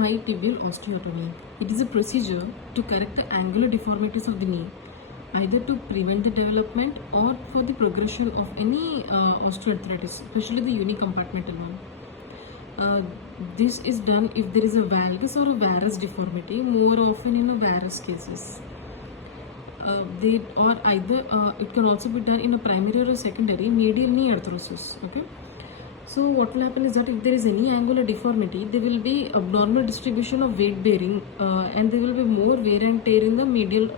high tibial osteotomy. It is a procedure to correct the angular deformities of the knee, either to prevent the development or for the progression of any osteoarthritis, especially the unicompartmental one. This is done if there is a valgus or a varus deformity, more often in a varus cases. It can also be done in a primary or a secondary medial knee arthrosis. Okay. So what will happen is that if there is any angular deformity, there will be abnormal distribution of weight bearing and there will be more wear and tear in the medial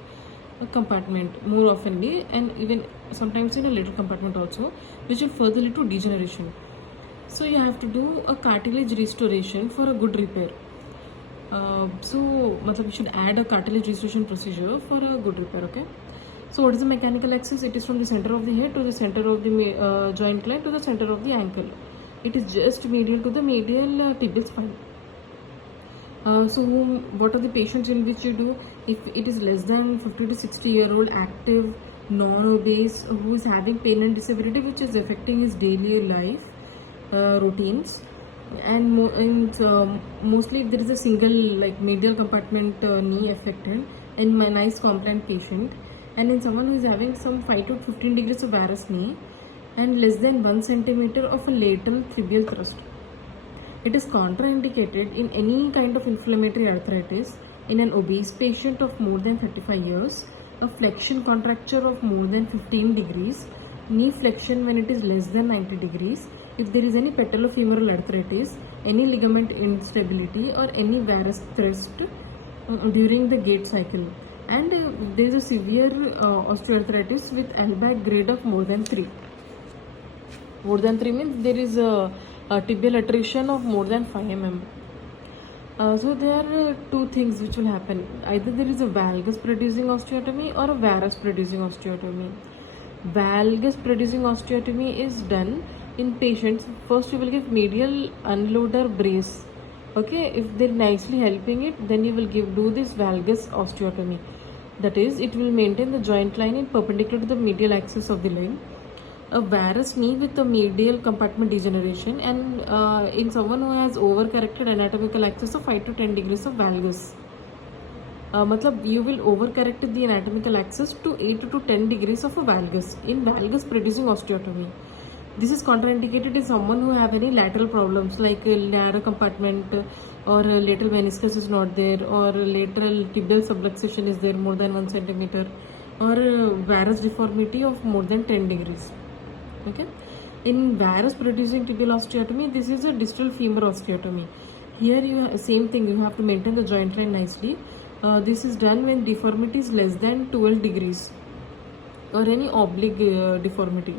compartment more oftenly, and even sometimes in a lateral compartment also, which will further lead to degeneration. So you have to do a cartilage restoration for a good repair. You should add a cartilage restoration procedure for a good repair. Okay. So what is the mechanical axis? It is from the center of the head to the center of the joint line to the center of the ankle. It is just medial to the medial tibial spine. What are the patients in which you do? If it is less than 50 to 60-year-old active, non-obese, who is having pain and disability which is affecting his daily life routines, and mostly if there is a single medial compartment knee affected in my nice compliant patient, and in someone who is having some 5 to 15 degrees of varus knee and less than 1 centimeter of a lateral tibial thrust. It is contraindicated in any kind of inflammatory arthritis in an obese patient of more than 35 years, a flexion contracture of more than 15 degrees, knee flexion when it is less than 90 degrees, if there is any patellofemoral arthritis, any ligament instability or any varus thrust during the gait cycle, and there is a severe osteoarthritis with LBAC grade of more than 3. More than 3 means there is a tibial attrition of more than 5 mm. So there are two things which will happen. Either there is a valgus producing osteotomy or a varus producing osteotomy. Valgus producing osteotomy is done in patients. First you will give medial unloader brace. Okay, if they're nicely helping it, then you will do this valgus osteotomy. That is, it will maintain the joint line in perpendicular to the medial axis of the leg. A varus knee with a medial compartment degeneration, and in someone who has overcorrected anatomical axis of 5 to 10 degrees of valgus. You will overcorrect the anatomical axis to 8 to 10 degrees of a valgus in valgus producing osteotomy. This is contraindicated in someone who have any lateral problems like narrow compartment, or lateral meniscus is not there, or lateral tibial subluxation is there more than 1 centimeter, or varus deformity of more than 10 degrees. Okay. In varus producing tibial osteotomy, this is a distal femur osteotomy. Here you have same thing, you have to maintain the joint line nicely. This is done when deformity is less than 12 degrees or any oblique deformity.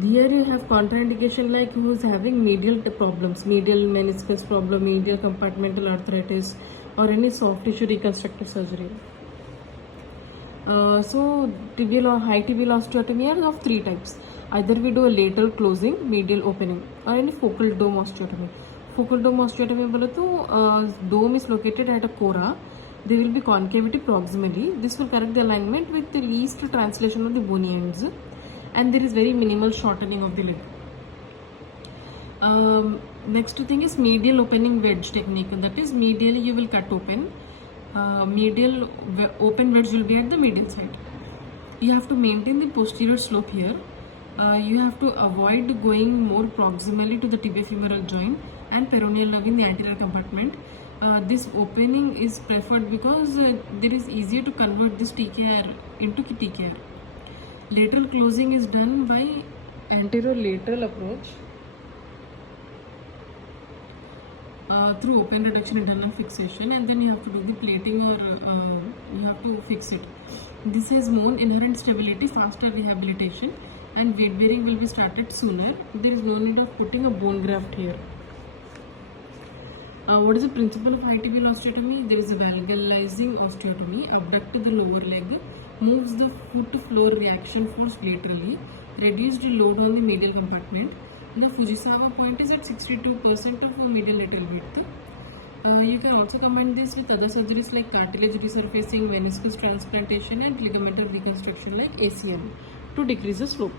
Here you have contraindication like who is having medial problems, medial meniscus problem, medial compartmental arthritis, or any soft tissue reconstructive surgery. Tibial or high tibial osteotomy are of 3 types. Either we do a lateral closing, medial opening, or any focal dome osteotomy. Focal dome osteotomy dome is located at a cora. There will be concavity proximally. This will correct the alignment with the least translation of the bony ends, and there is very minimal shortening of the leg. Next thing is medial opening wedge technique. That is, medially you will cut open. Medial open wedge will be at the medial side. You have to maintain the posterior slope here. You have to avoid going more proximally to the tibiofemoral joint and peroneal nerve in the anterior compartment. This opening is preferred because there is easier to convert this TKR into TKR. Lateral closing is done by anterior lateral approach through open reduction internal fixation, and then you have to do the plating, or you have to fix it. This has more inherent stability, faster rehabilitation, and weight bearing will be started sooner. There is no need of putting a bone graft here. What is the principle of high tibial osteotomy? There is a valgalizing osteotomy. Abduct the lower leg, moves the foot to floor reaction force laterally, reduce the load on the medial compartment. The Fujisawa point is at 62% of medial lateral width. You can also combine this with other surgeries like cartilage resurfacing, meniscus transplantation, and ligamental reconstruction like ACL to decrease the slope.